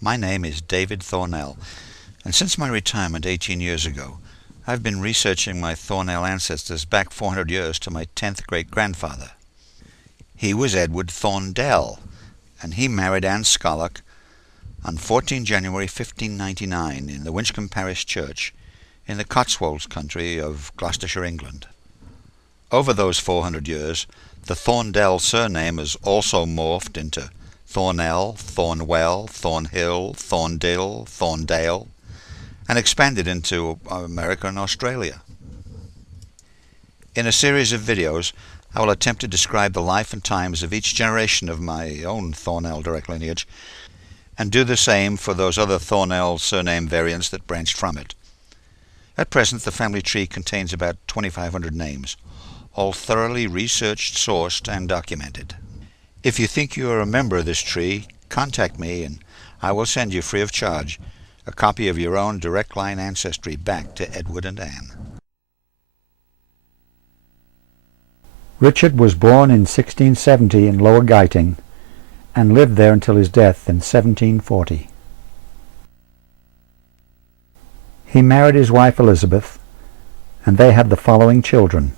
My name is David Thornell, and since my retirement 18 years ago, I've been researching my Thornell ancestors back 400 years to my 10th great-grandfather. He was Edward Thorndell, and he married Anne Scarlock on 14 January 1599 in the Winchcombe Parish Church in the Cotswolds country of Gloucestershire, England. Over those 400 years, the Thorndell surname has also morphed into Thornell, Thornwell, Thornhill, Thorndill, Thorndale, and expanded into America and Australia. In a series of videos, I will attempt to describe the life and times of each generation of my own Thornell direct lineage, and do the same for those other Thornell surname variants that branched from it. At present, the family tree contains about 2,500 names, all thoroughly researched, sourced, and documented. If you think you are a member of this tree, contact me and I will send you free of charge a copy of your own direct line ancestry back to Edward and Anne. Richard was born in 1670 in Lower Gyting and lived there until his death in 1740. He married his wife Elizabeth, and they had the following children.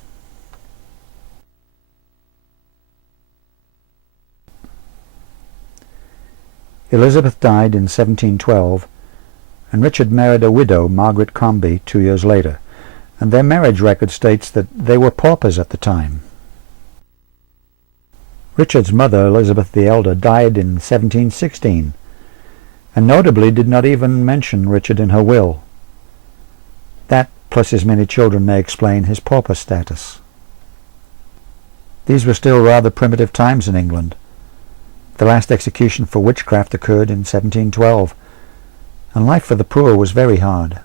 Elizabeth died in 1712, and Richard married a widow, Margaret Comby, 2 years later, and their marriage record states that they were paupers at the time. Richard's mother, Elizabeth the Elder, died in 1716, and notably did not even mention Richard in her will. That, plus his many children, may explain his pauper status. These were still rather primitive times in England. The last execution for witchcraft occurred in 1712, and life for the poor was very hard.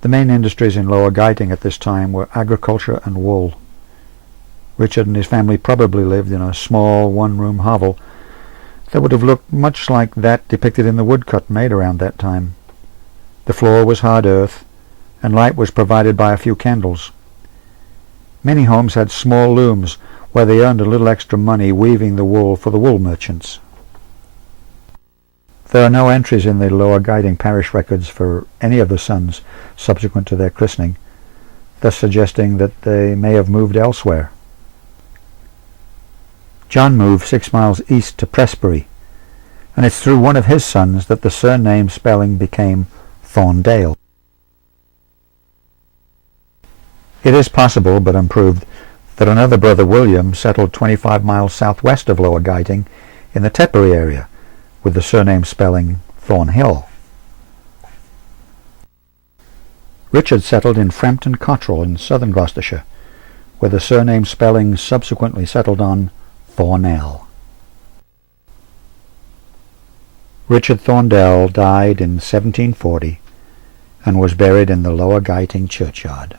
The main industries in Lower Gyting at this time were agriculture and wool. Richard and his family probably lived in a small one-room hovel that would have looked much like that depicted in the woodcut made around that time. The floor was hard earth, and light was provided by a few candles. Many homes had small looms where they earned a little extra money weaving the wool for the wool merchants. There are no entries in the Lower Gyting parish records for any of the sons subsequent to their christening, thus suggesting that they may have moved elsewhere. John moved 6 miles east to Pressbury, and it's through one of his sons that the surname spelling became Thorndale. It is possible, but unproved, that another brother, William, settled 25 miles southwest of Lower Gyting in the Tepbury area, with the surname spelling Thornhill. Richard settled in Frampton Cotterell in southern Gloucestershire, where the surname spelling subsequently settled on Thornell. Richard Thorndell died in 1740 and was buried in the Lower Gyting churchyard.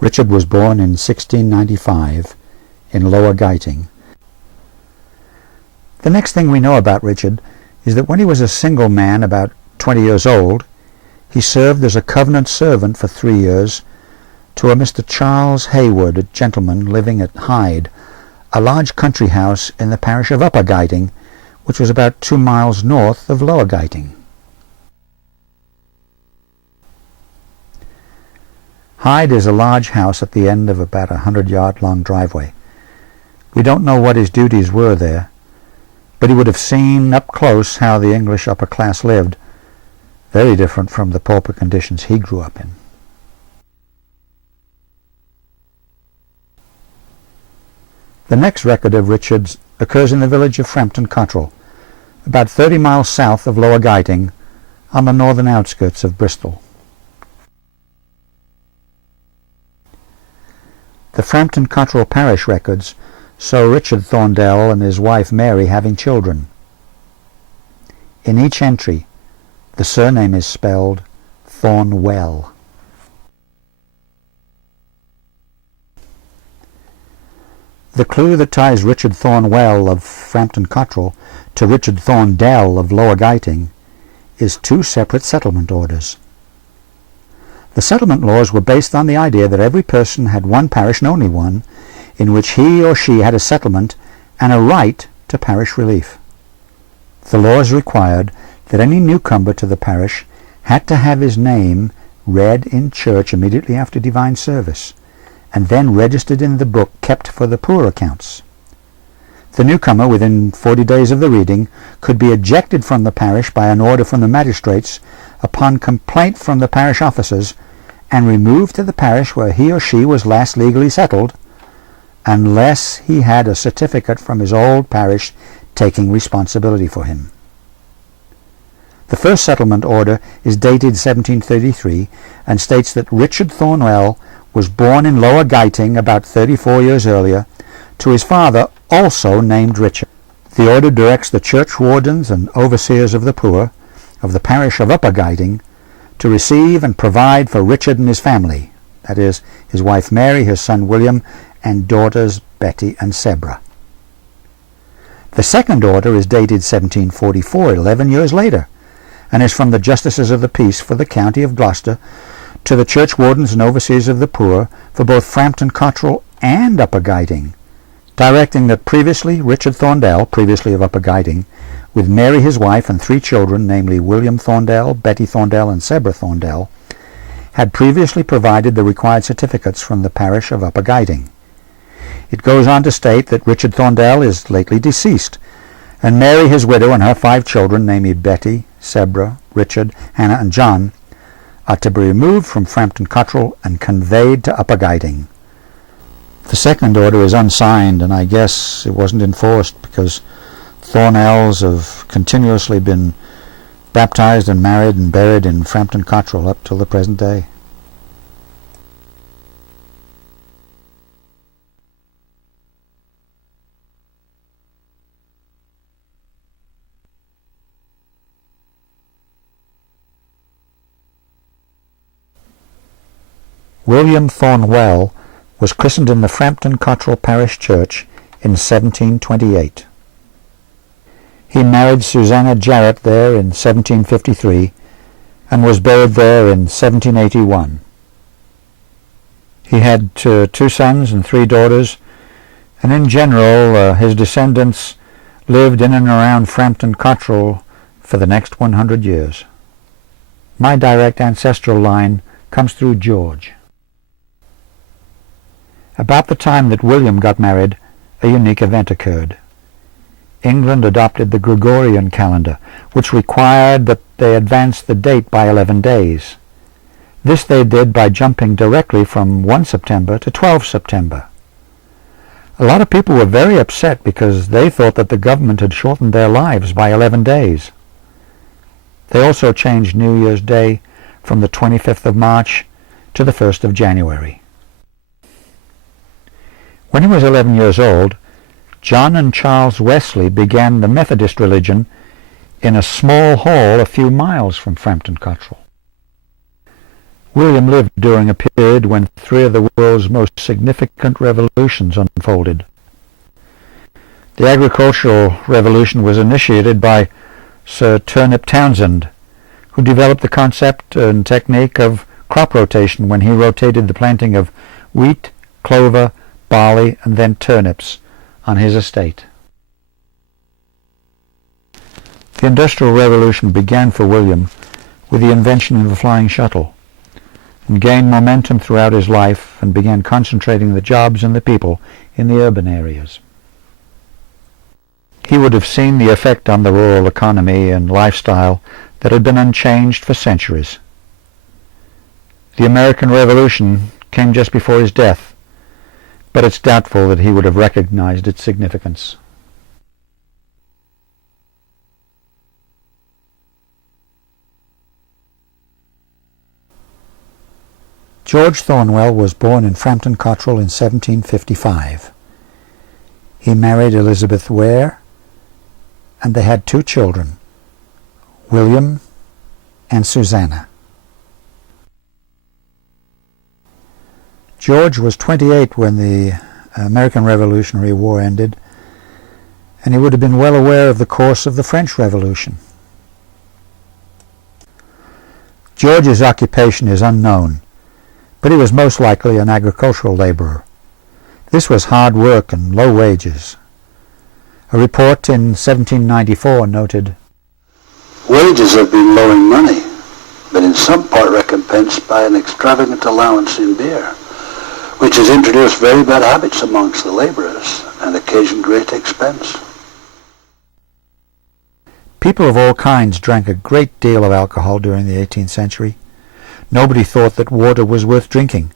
Richard was born in 1695 in Lower Gyting. The next thing we know about Richard is that when he was a single man about 20 years old, he served as a covenant servant for 3 years to a Mr. Charles Hayward, a gentleman living at Hyde, a large country house in the parish of Upper Gyting, which was about 2 miles north of Lower Gyting. Hyde is a large house at the end of about a 100-yard-long driveway. We don't know what his duties were there, but he would have seen up close how the English upper class lived, very different from the pauper conditions he grew up in. The next record of Richard's occurs in the village of Frampton Cotterell, about 30 miles south of Lower Gyting, on the northern outskirts of Bristol. The Frampton Cotterell parish records show Richard Thorndell and his wife Mary having children. In each entry, the surname is spelled Thornwell. The clue that ties Richard Thornwell of Frampton Cotterell to Richard Thorndell of Lower Gyting is two separate settlement orders. The settlement laws were based on the idea that every person had one parish and only one, in which he or she had a settlement and a right to parish relief. The laws required that any newcomer to the parish had to have his name read in church immediately after divine service, and then registered in the book kept for the poor accounts. The newcomer, within 40 days of the reading, could be ejected from the parish by an order from the magistrates upon complaint from the parish officers, and removed to the parish where he or she was last legally settled, unless he had a certificate from his old parish taking responsibility for him. The first settlement order is dated 1733 and states that Richard Thornwell was born in Lower Gyting about 34 years earlier, to his father, also named Richard. The order directs the church wardens and overseers of the poor of the parish of Upper Gyting to receive and provide for Richard and his family, that is, his wife Mary, his son William, and daughters Betty and Sebra. The second order is dated 1744, 11 years later, and is from the Justices of the Peace for the county of Gloucester to the church wardens and overseers of the poor for both Frampton Cotterell and Upper Gyting, directing that previously Richard Thorndell, previously of Upper Gyting, with Mary his wife and 3 children, namely William Thorndell, Betty Thorndell, and Sebra Thorndell, had previously provided the required certificates from the parish of Upper Gyting. It goes on to state that Richard Thorndell is lately deceased, and Mary his widow and her 5 children, namely Betty, Sebra, Richard, Hannah, and John, are to be removed from Frampton Cotterell and conveyed to Upper Gyting. The second order is unsigned, and I guess it wasn't enforced because Thorndells have continuously been baptized and married and buried in Frampton Cotterell up till the present day. William Thornwell was christened in the Frampton Cotterell Parish Church in 1728. He married Susanna Jarrett there in 1753 and was buried there in 1781. He had 2 sons and 3 daughters, and in general his descendants lived in and around Frampton Cotterell for the next 100 years. My direct ancestral line comes through George. About the time that William got married, a unique event occurred. England adopted the Gregorian calendar, which required that they advance the date by 11 days. This they did by jumping directly from 1 September to 12 September. A lot of people were very upset because they thought that the government had shortened their lives by 11 days. They also changed New Year's Day from the 25th of March to the 1st of January. When he was 11 years old, John and Charles Wesley began the Methodist religion in a small hall a few miles from Frampton Cotterell. William lived during a period when 3 of the world's most significant revolutions unfolded. The agricultural revolution was initiated by Sir Turnip Townsend, who developed the concept and technique of crop rotation when he rotated the planting of wheat, clover, barley, and then turnips on his estate. The Industrial Revolution began for William with the invention of the flying shuttle, and gained momentum throughout his life and began concentrating the jobs and the people in the urban areas. He would have seen the effect on the rural economy and lifestyle that had been unchanged for centuries. The American Revolution came just before his death, but it's doubtful that he would have recognized its significance. George Thornwell was born in Frampton Cotterell in 1755. He married Elizabeth Ware, and they had 2 children, William and Susanna. George was 28 when the American Revolutionary War ended, and he would have been well aware of the course of the French Revolution. George's occupation is unknown, but he was most likely an agricultural labourer. This was hard work and low wages. A report in 1794 noted, "Wages have been low in money, but in some part recompensed by an extravagant allowance in beer, which has introduced very bad habits amongst the labourers and occasioned great expense." People of all kinds drank a great deal of alcohol during the 18th century. Nobody thought that water was worth drinking,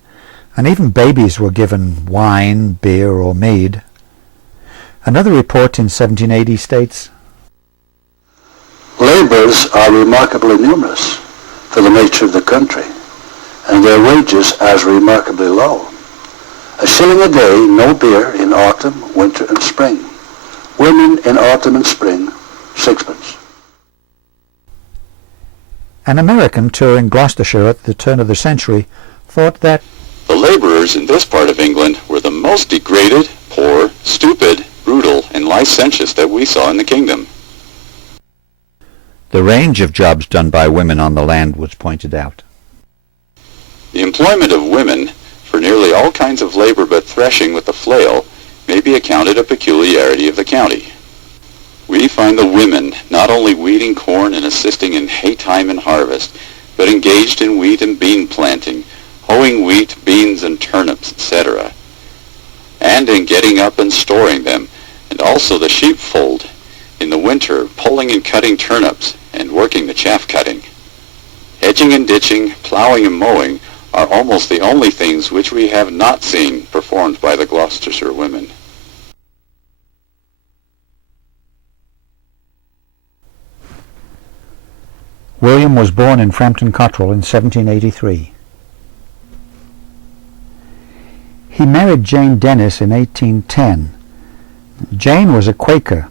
and even babies were given wine, beer, or mead. Another report in 1780 states, "Labourers are remarkably numerous for the nature of the country, and their wages as remarkably low. A shilling a day, no beer in autumn, winter, and spring. Women in autumn and spring, sixpence." An American touring Gloucestershire at the turn of the century thought that The labourers in this part of England were the most degraded, poor, stupid, brutal, and licentious that we saw in the kingdom. The range of jobs done by women on the land was pointed out. The employment of women for nearly all kinds of labour but threshing with the flail may be accounted a peculiarity of the county. We find the women not only weeding corn and assisting in haytime and harvest, but engaged in wheat and bean planting, hoeing wheat, beans, and turnips, etc., and in getting up and storing them, and also the sheepfold, in the winter pulling and cutting turnips, and working the chaff cutting. Hedging and ditching, ploughing and mowing are almost the only things which we have not seen performed by the Gloucestershire women. William was born in Frampton Cotterell in 1783. He married Jane Dennis in 1810. Jane was a Quaker,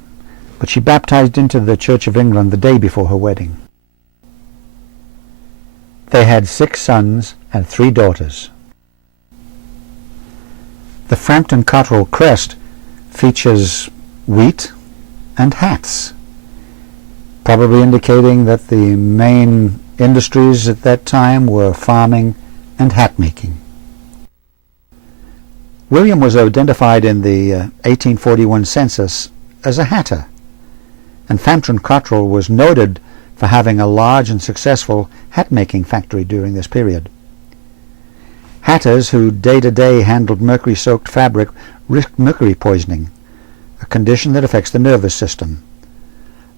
but she baptized into the Church of England the day before her wedding. They had 6 sons and 3 daughters. The Frampton Cotterell crest features wheat and hats, probably indicating that the main industries at that time were farming and hat making. William was identified in the 1841 census as a hatter, and Frampton Cotterell was noted for having a large and successful hat-making factory during this period. Hatters who day-to-day handled mercury-soaked fabric risked mercury poisoning, a condition that affects the nervous system.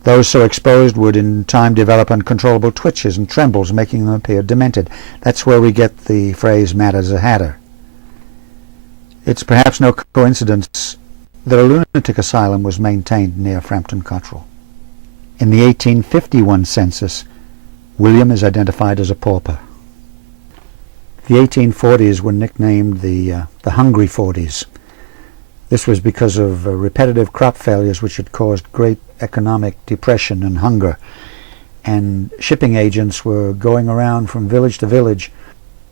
Those so exposed would in time develop uncontrollable twitches and trembles, making them appear demented. That's where we get the phrase "mad as a hatter." It's perhaps no coincidence that a lunatic asylum was maintained near Frampton Cotterell. In the 1851 census, William is identified as a pauper. The 1840s were nicknamed the Hungry Forties. This was because of repetitive crop failures which had caused great economic depression and hunger, and shipping agents were going around from village to village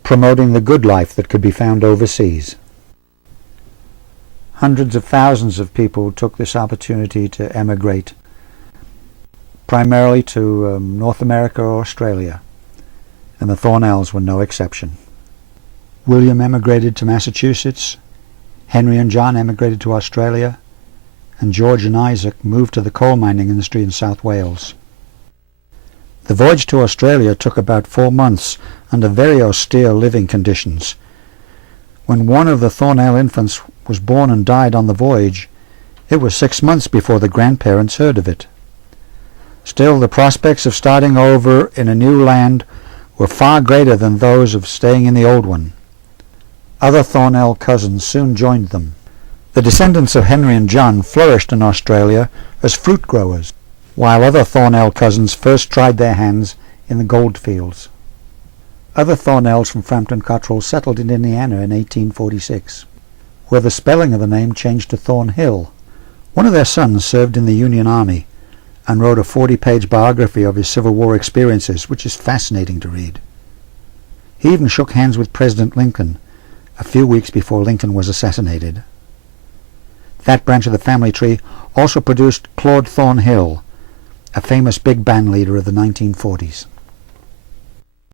promoting the good life that could be found overseas. Hundreds of thousands of people took this opportunity to emigrate, primarily to North America or Australia, and the Thorndells were no exception. William emigrated to Massachusetts, Henry and John emigrated to Australia, and George and Isaac moved to the coal mining industry in South Wales. The voyage to Australia took about 4 months under very austere living conditions. When one of the Thornell infants was born and died on the voyage, it was 6 months before the grandparents heard of it. Still, the prospects of starting over in a new land were far greater than those of staying in the old one. Other Thornell cousins soon joined them. The descendants of Henry and John flourished in Australia as fruit growers, while other Thornell cousins first tried their hands in the gold fields. Other Thornells from Frampton Cotterell settled in Indiana in 1846, where the spelling of the name changed to Thornhill. One of their sons served in the Union Army and wrote a 40-page biography of his Civil War experiences, which is fascinating to read. He even shook hands with President Lincoln a few weeks before Lincoln was assassinated. That branch of the family tree also produced Claude Thornhill, a famous big band leader of the 1940s.